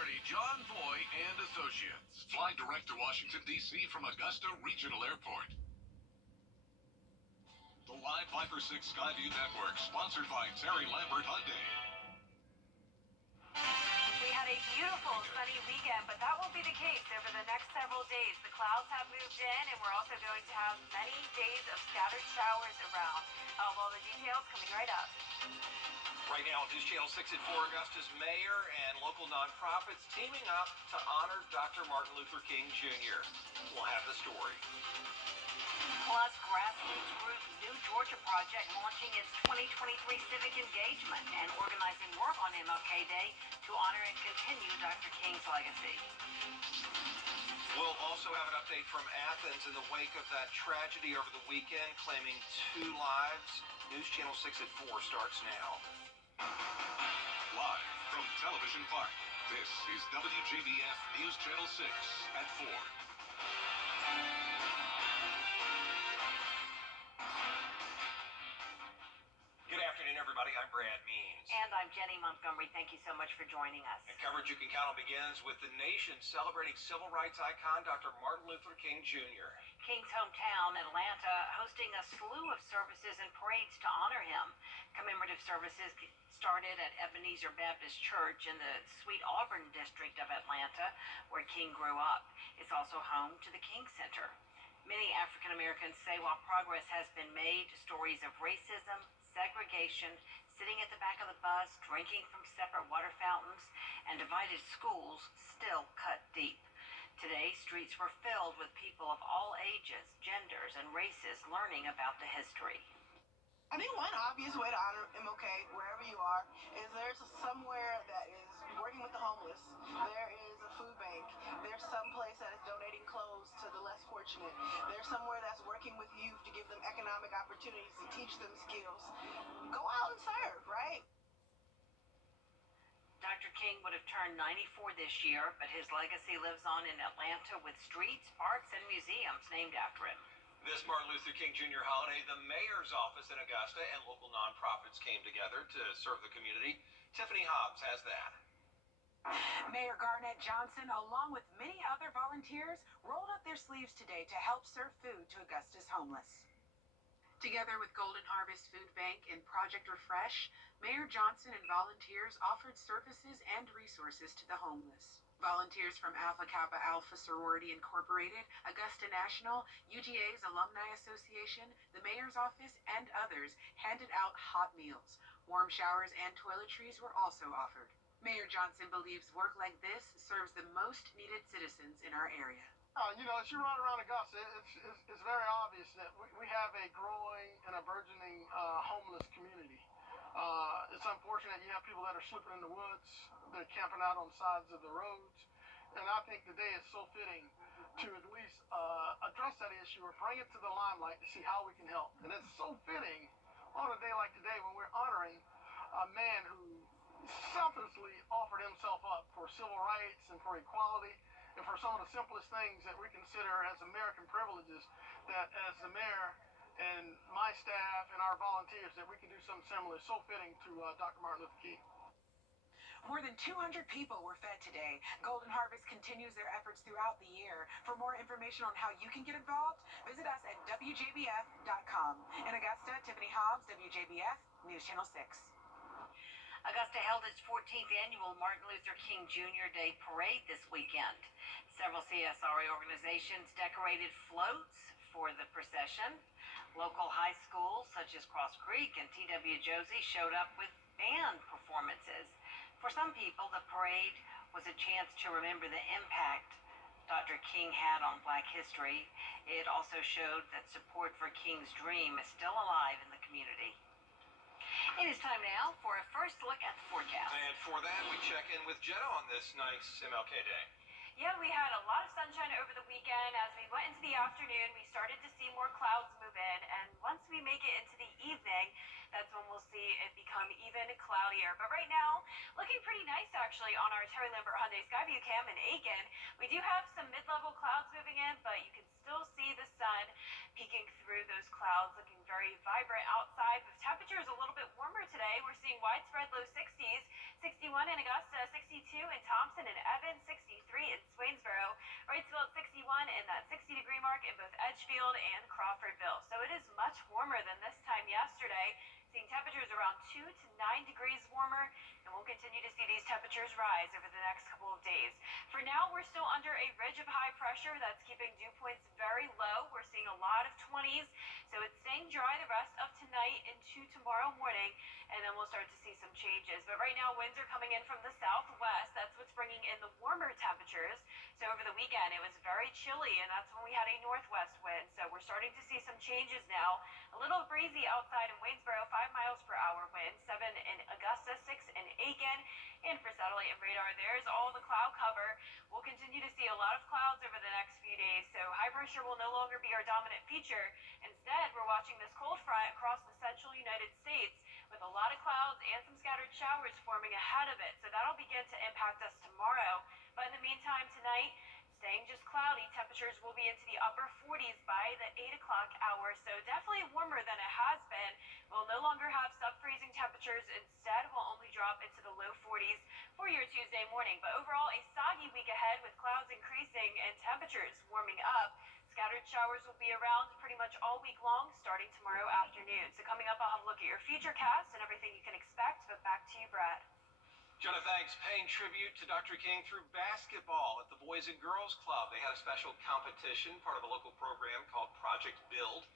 Attorney John Foy and Associates. Fly direct to Washington, D.C. from Augusta Regional Airport. The Live Viper 6 Skyview Network, sponsored by Terry Lambert Hyundai. We had a beautiful sunny weekend, but that won't be the case over the next several days. The clouds have moved in, and we're also going to have many days of scattered showers around. All the details coming right up. Right now, News Channel 6 at 4, Augusta's mayor and local nonprofits teaming up to honor Dr. Martin Luther King Jr. We'll have the story. Plus, grassroots group New Georgia Project launching its 2023 civic engagement and organizing work on MLK Day to honor and continue Dr. King's legacy. We'll also have an update from Athens in the wake of that tragedy over the weekend, claiming 2 lives. News Channel 6 at 4 starts now. Live from Television Park, this is WJBF News Channel 6 at 4. Good afternoon, everybody. I'm Brad Means. And I'm Jenny Montgomery. Thank you so much for joining us. And coverage you can count on begins with the nation celebrating civil rights icon Dr. Martin Luther King Jr. King's hometown, Atlanta, hosting a slew of services and parades to honor him. Commemorative services started at Ebenezer Baptist Church in the Sweet Auburn district of Atlanta, where King grew up. It's also home to the King Center. Many African Americans say while progress has been made, stories of racism, segregation, sitting at the back of the bus, drinking from separate water fountains, and divided schools still cut deep. Today, streets were filled with people of all ages, genders, and races learning about the history. I think one obvious way to honor MLK, wherever you are, is there's somewhere that is working with the homeless. There is a food bank. There's some place that is donating clothes to the less fortunate. There's somewhere that's working with youth to give them economic opportunities and teach them skills. Go out and serve, right? Dr. King would have turned 94 this year, but his legacy lives on in Atlanta with streets, parks, and museums named after him. This Martin Luther King Jr. holiday, the mayor's office in Augusta and local nonprofits came together to serve the community. Tiffany Hobbs has that. Mayor Garnett Johnson, along with many other volunteers, rolled up their sleeves today to help serve food to Augusta's homeless. Together with Golden Harvest Food Bank and Project Refresh, Mayor Johnson and volunteers offered services and resources to the homeless. Volunteers from Alpha Kappa Alpha Sorority Incorporated, Augusta National, UGA's Alumni Association, the Mayor's Office, and others handed out hot meals. Warm showers and toiletries were also offered. Mayor Johnson believes work like this serves the most needed citizens in our area. As you ride around Augusta, it's very obvious that we have a growing and a burgeoning homeless community. It's unfortunate you have people that are slipping in the woods, they're camping out on the sides of the roads, and I think today is so fitting to at least address that issue or bring it to the limelight to see how we can help. And it's so fitting on a day like today when we're honoring a man who selflessly offered himself up for civil rights and for equality and for some of the simplest things that we consider as American privileges, that as the mayor and my staff and our volunteers that we can do something similar. It's so fitting to Dr. Martin Luther King. More than 200 people were fed today. Golden Harvest continues their efforts throughout the year. For more information on how you can get involved, visit us at WJBF.com. In Augusta, Tiffany Hobbs, WJBF, News Channel 6. Augusta held its 14th annual Martin Luther King Jr. Day Parade this weekend. Several CSRA organizations decorated floats for the procession. Local high schools such as Cross Creek and T.W. Josie showed up with band performances. For some people, the parade was a chance to remember the impact Dr. King had on Black history. It also showed that support for King's dream is still alive in the community. It is time now for a first look at the forecast. And for that, we check in with Jenna on this nice MLK Day. Yeah, we had a lot of sunshine over the weekend. As we went into the afternoon, we started to see more clouds move in. And once we make it into the evening, that's when we'll see it become even cloudier. But right now, looking pretty nice actually on our Terry Lambert Hyundai Skyview cam in Aiken. We do have some mid-level clouds moving in, but you can still see the sun peeking through those clouds, looking very vibrant outside. The temperature is a little bit warmer today. We're seeing widespread low 60s, 61 in Augusta, 62 in Thompson and Evansville. Marshfield and Crawfordville. So it is much warmer than this time yesterday, seeing temperatures around 2 to 9 degrees warmer, and we'll continue to see these temperatures rise over the next couple of days. For now, we're still under a ridge of high pressure that's keeping dew points very low. We're seeing a lot of 20s, so it's staying dry the rest of tonight into tomorrow morning, and then we'll start to see some changes. But right now, winds are coming in from the southwest. That's what's bringing in the warmer temperatures. So over the weekend, it was very chilly, and that's when we had a northwest wind. So we're starting to see some changes now. A little breezy outside in Waynesboro, 5 miles per hour wind, 7 in Augusta, 6 in Aiken. And for satellite and radar, there's all the cloud cover. We'll continue to see a lot of clouds over the next few days, so high pressure will no longer be our dominant feature. Instead, we're watching this cold front across the central United States with a lot of clouds and some scattered showers forming ahead of it. So that'll begin to impact us tomorrow. But in the meantime, tonight, staying just cloudy, temperatures will be into the upper 40s by the 8 o'clock hour. So definitely warmer than it has been. We'll no longer have sub-freezing temperatures. Instead, we'll only drop into the low 40s for your Tuesday morning. But overall, a soggy week ahead with clouds increasing and temperatures warming up. Scattered showers will be around pretty much all week long, starting tomorrow afternoon. So coming up, I'll have a look at your futurecast and everything you can expect. But back to you, Brad. Jonah, thanks. Paying tribute to Dr. King through basketball at the Boys and Girls Club. They had a special competition, part of a local program called Project Build.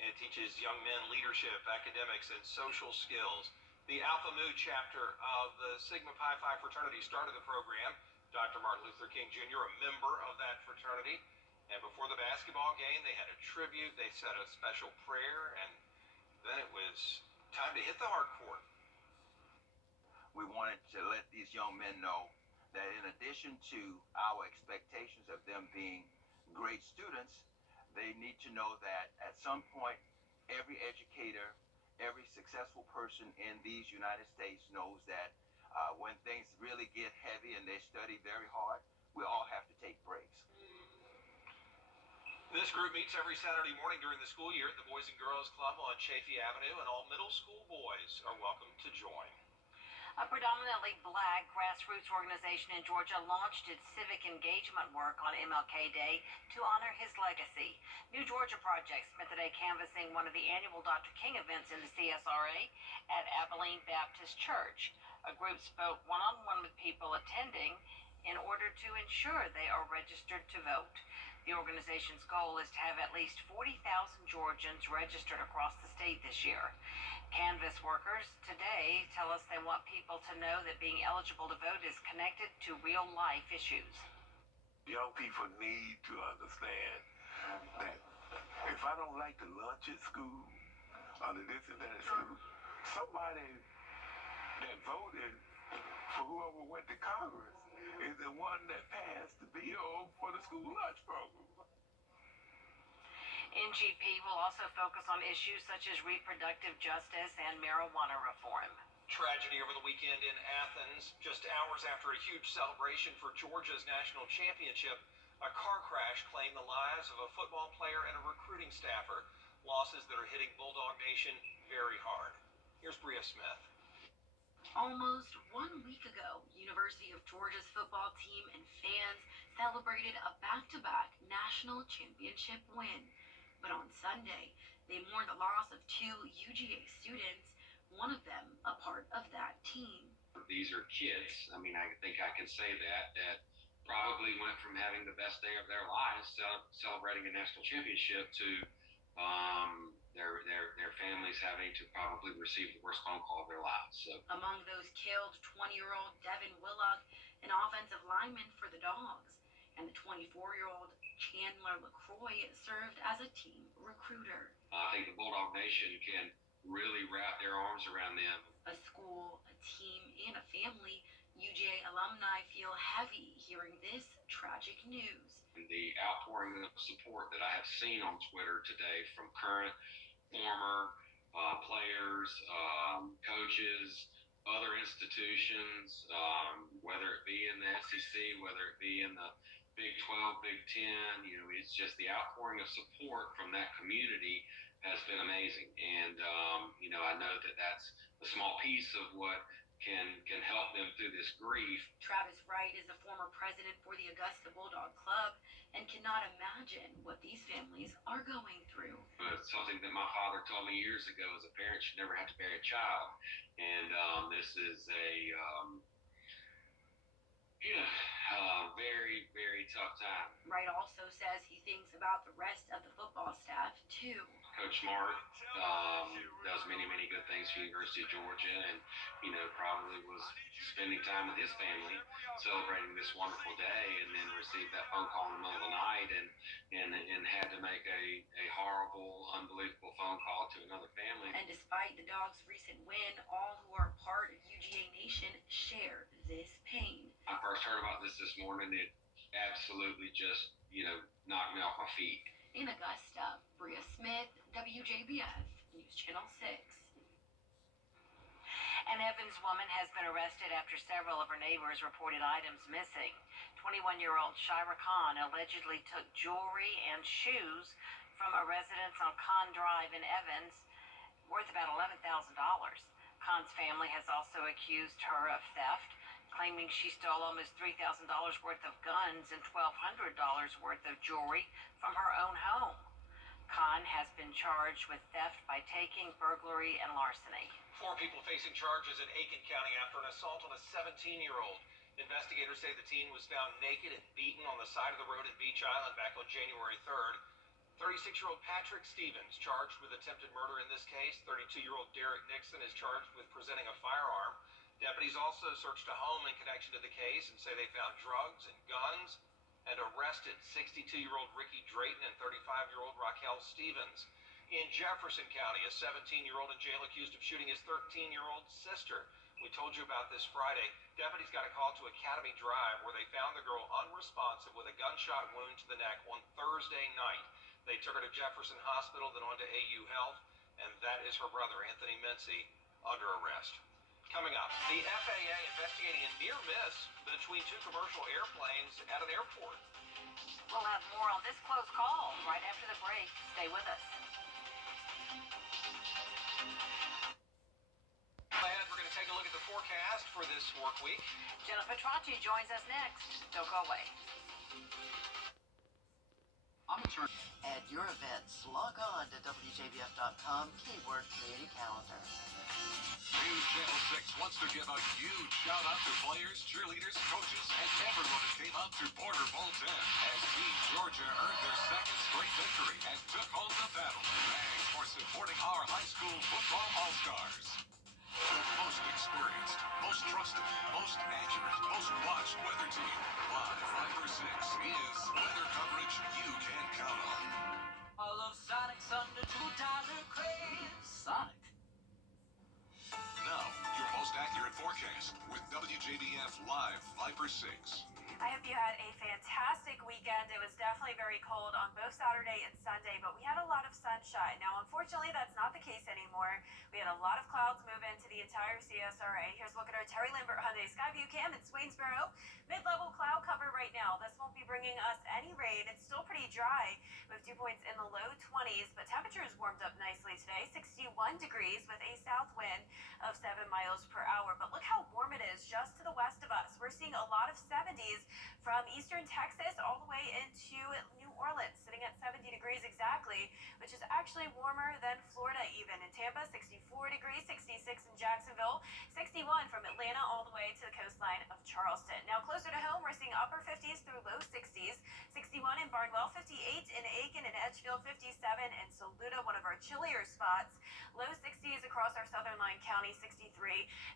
It teaches young men leadership, academics, and social skills. The Alpha Mu chapter of the Sigma Pi Phi fraternity started the program. Dr. Martin Luther King Jr., a member of that fraternity. And before the basketball game, they had a tribute. They said a special prayer, and then it was time to hit the hard court. We wanted to let these young men know that in addition to our expectations of them being great students, they need to know that at some point, every educator, every successful person in these United States knows that when things really get heavy and they study very hard, we all have to take breaks. This group meets every Saturday morning during the school year at the Boys and Girls Club on Chafee Avenue, and all middle school boys are welcome to join. A predominantly black grassroots organization in Georgia launched its civic engagement work on MLK Day to honor his legacy. New Georgia Project spent the day canvassing one of the annual Dr. King events in the CSRA at Abilene Baptist Church. A group spoke one-on-one with people attending in order to ensure they are registered to vote. The organization's goal is to have at least 40,000 Georgians registered across the state this year. Canvas workers today tell us they want people to know that being eligible to vote is connected to real-life issues. Young people need to understand that if I don't like the lunch at school or the this and that at school, somebody that voted for whoever went to Congress is the one that passed the bill for the school lunch program. NGP will also focus on issues such as reproductive justice and marijuana reform. Tragedy over the weekend in Athens. Just hours after a huge celebration for Georgia's national championship, a car crash claimed the lives of a football player and a recruiting staffer. Losses that are hitting Bulldog Nation very hard. Here's Bria Smith. Almost 1 week ago, University of Georgia's football team and fans celebrated a back-to-back national championship win. But on Sunday, they mourned the loss of 2 UGA students, one of them a part of that team. These are kids, I mean, I think I can say that probably went from having the best day of their lives, celebrating a national championship, to their families having to probably receive the worst phone call of their lives. So, among those killed, 20-year-old Devin Willock, an offensive lineman for the Dogs, and the 24-year-old Chandler LaCroix served as a team recruiter. I think the Bulldog Nation can really wrap their arms around them. A school, a team, and a family, UGA alumni feel heavy hearing this tragic news. The outpouring of support that I have seen on Twitter today from current, former players, coaches, other institutions, whether it be in the SEC, whether it be in the Big 12, Big 10, it's just the outpouring of support from that community has been amazing. And, I know that that's a small piece of what can help them through this grief. Travis Wright is the former president for the Augusta Bulldog Club and cannot imagine what these families are going through. Something that my father told me years ago is a parent should never have to bury a child. And this is a very, very tough time. Wright also says he thinks about the rest of the football staff, too. Coach Mark does many, many good things for University of Georgia, and, probably was spending time with his family, celebrating this wonderful day, and then received that phone call in the middle of the night and had to make a horrible, unbelievable phone call to another family. And despite the Dogs' recent win, all who are part of UGA Nation share this pain. I first heard about this morning. It absolutely just, knocked me off my feet. In Augusta, Bria Smith, WJBF, News Channel 6. An Evans woman has been arrested after several of her neighbors reported items missing. 21-year-old Shira Khan allegedly took jewelry and shoes from a residence on Khan Drive in Evans worth about $11,000. Khan's family has also accused her of theft, claiming she stole almost $3,000 worth of guns and $1,200 worth of jewelry from her own home. Khan has been charged with theft by taking, burglary, and larceny. 4 people facing charges in Aiken County after an assault on a 17-year-old. Investigators say the teen was found naked and beaten on the side of the road in Beach Island back on January 3rd. 36-year-old Patrick Stevens charged with attempted murder in this case. 32-year-old Derek Nixon is charged with presenting a firearm. Deputies also searched a home in connection to the case and say they found drugs and guns and arrested 62-year-old Ricky Drayton and 35-year-old Raquel Stevens. In Jefferson County, a 17-year-old in jail accused of shooting his 13-year-old sister. We told you about this Friday. Deputies got a call to Academy Drive where they found the girl unresponsive with a gunshot wound to the neck on Thursday night. They took her to Jefferson Hospital, then on to AU Health, and that is her brother, Anthony Mincy, under arrest. Coming up, the FAA investigating a near miss between 2 commercial airplanes at an airport. We'll have more on this close call right after the break. Stay with us. Ahead, we're going to take a look at the forecast for this work week. Jenna Petracci joins us next. Don't go away. At your events, log on to WJBF.com, keyword community calendar. News Channel 6 wants to give a huge shout out to players, cheerleaders, coaches, and everyone who came out to Border Bowl 10 as Team Georgia earned their second straight victory and took home the battle. Thanks for supporting our high school football all-stars. The most experienced, most trusted, most accurate, most watched weather team, Live 5 or 6, is weather coverage you can count on. All of Sonic's under $2 craze. Sonic. Now, your most accurate forecast with WJBF Live 5 or 6. I hope you had a fantastic weekend. It was definitely very cold on both Saturday and Sunday, but we had a lot of sunshine. Now, unfortunately, that's not the case anymore. We had a lot of clouds move into the entire CSRA. Here's a look at our Terry Lambert Hyundai Skyview Cam in Swainsboro. Mid-level cloud cover right now. This won't be bringing us any rain. It's still pretty dry with dew points in the low 20s, but temperatures warmed up nicely today. 61 degrees with a south wind of 7 miles per hour. But look how warm it is just to the west of us. We're seeing a lot of 70s from eastern Texas all the way into New Orleans, sitting at 70 degrees exactly, which is actually warmer than Florida even. In Tampa, 64 degrees, 66 in Jacksonville, 61 from Atlanta all the way to the coastline of Charleston. Now closer to home, we're seeing upper 50s through low 60s, 61 in Barnwell, 58 in Aiken and Edgefield, 57 in Saluda, one of our chillier spots, low 60s across our southern line county, 63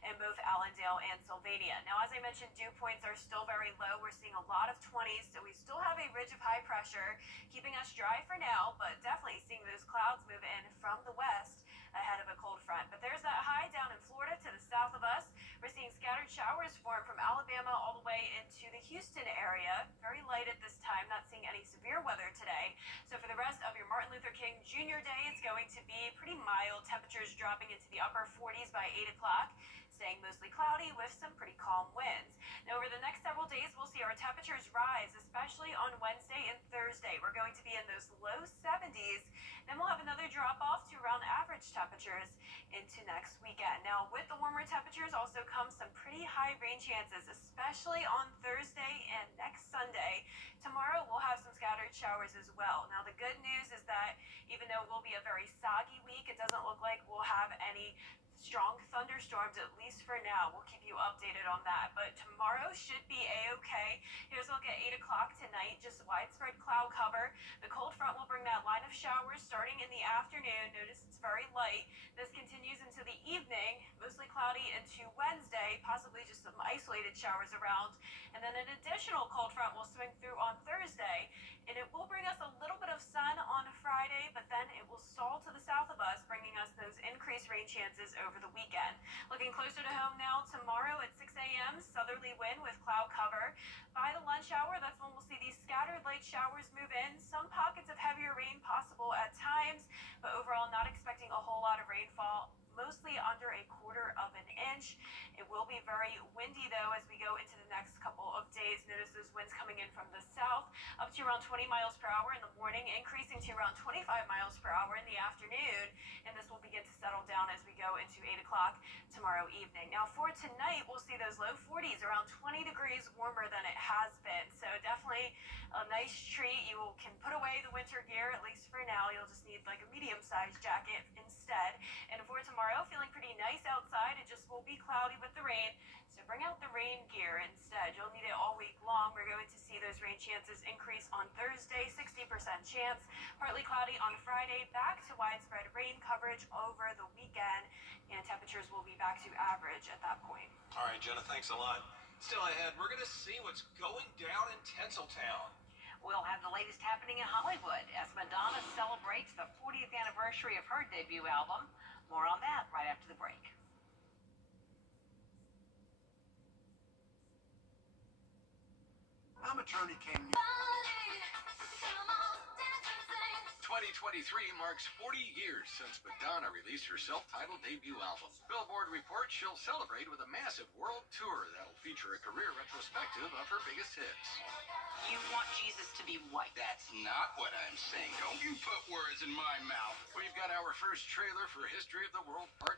in both Allendale and Sylvania. Now, as I mentioned, dew points are still very low. We're seeing a lot of 20s, so we still have a ridge of high pressure keeping us dry for now, but definitely seeing those clouds move in from the west ahead of a cold front. But there's that high down in Florida to the south of us. We're seeing scattered showers form from Alabama all the way into the Houston area. Very light at this time, not seeing any severe weather today. So for the rest of your Martin Luther King Jr. Day, it's going to be pretty mild. Temperatures dropping into the upper 40s by 8 o'clock. Staying mostly cloudy with some pretty calm winds. Now, over the next several days, we'll see our temperatures rise, especially on Wednesday and Thursday. We're going to be in those low 70s. Then we'll have another drop off to around average temperatures into next weekend. Now, with the warmer temperatures also comes some pretty high rain chances, especially on Thursday and next Sunday. Tomorrow, we'll have some scattered showers as well. Now, the good news is that even though it will be a very soggy week, it doesn't look like we'll have any strong thunderstorms, at least for now. We'll keep you updated on that. But tomorrow should be a-okay. Here's a look at 8 o'clock tonight, just widespread cloud cover. The cold front will bring that line of showers starting in the afternoon. Notice it's very light. This continues into the evening, mostly cloudy into Wednesday, possibly just some isolated showers around. And then an additional cold front will swing through on Thursday, and it will bring us a little bit of sun on Friday, but then it will stall to the south of us, bringing us those increased rain chances over the weekend. Looking closer to home now, tomorrow at 6 a.m., southerly wind with cloud cover. By the lunch hour, that's when we'll see these scattered light showers move in. Some pockets of heavier rain possible at times, but overall not expecting a whole lot of rainfall, mostly under a quarter of an inch. It will be very windy though as we go into the next couple of days. Notice those winds coming in from the south up to around 20 miles per hour in the morning, increasing to around 25 miles per hour in the afternoon, and this will begin to settle down as we go into 8 o'clock tomorrow evening. Now for tonight, we'll see those low 40s, around 20 degrees warmer than it has been. So definitely a nice treat. You can put away the winter gear, at least for now. You'll just need like a medium-sized jacket instead. And for tomorrow, feeling pretty nice outside. It just will be cloudy with the rain. So bring out the rain gear instead. You'll need it all week long. We're going to see those rain chances increase on Thursday, 60% chance. Partly cloudy on Friday, back to widespread rain coverage over the weekend. And temperatures will be back to average at that point. All right, Jenna, thanks a lot. Still ahead, we're going to see what's going down in Tinseltown. We'll have the latest happening in Hollywood as Madonna celebrates the 40th anniversary of her debut album. More on that right after the break. I'm attorney King. 2023 marks 40 years since Madonna released her self-titled debut album. Billboard reports she'll celebrate with a massive world tour that'll feature a career retrospective of her biggest hits. You want Jesus to be white. That's not what I'm saying. Don't you put words in my mouth. We've got our first trailer for History of the World Part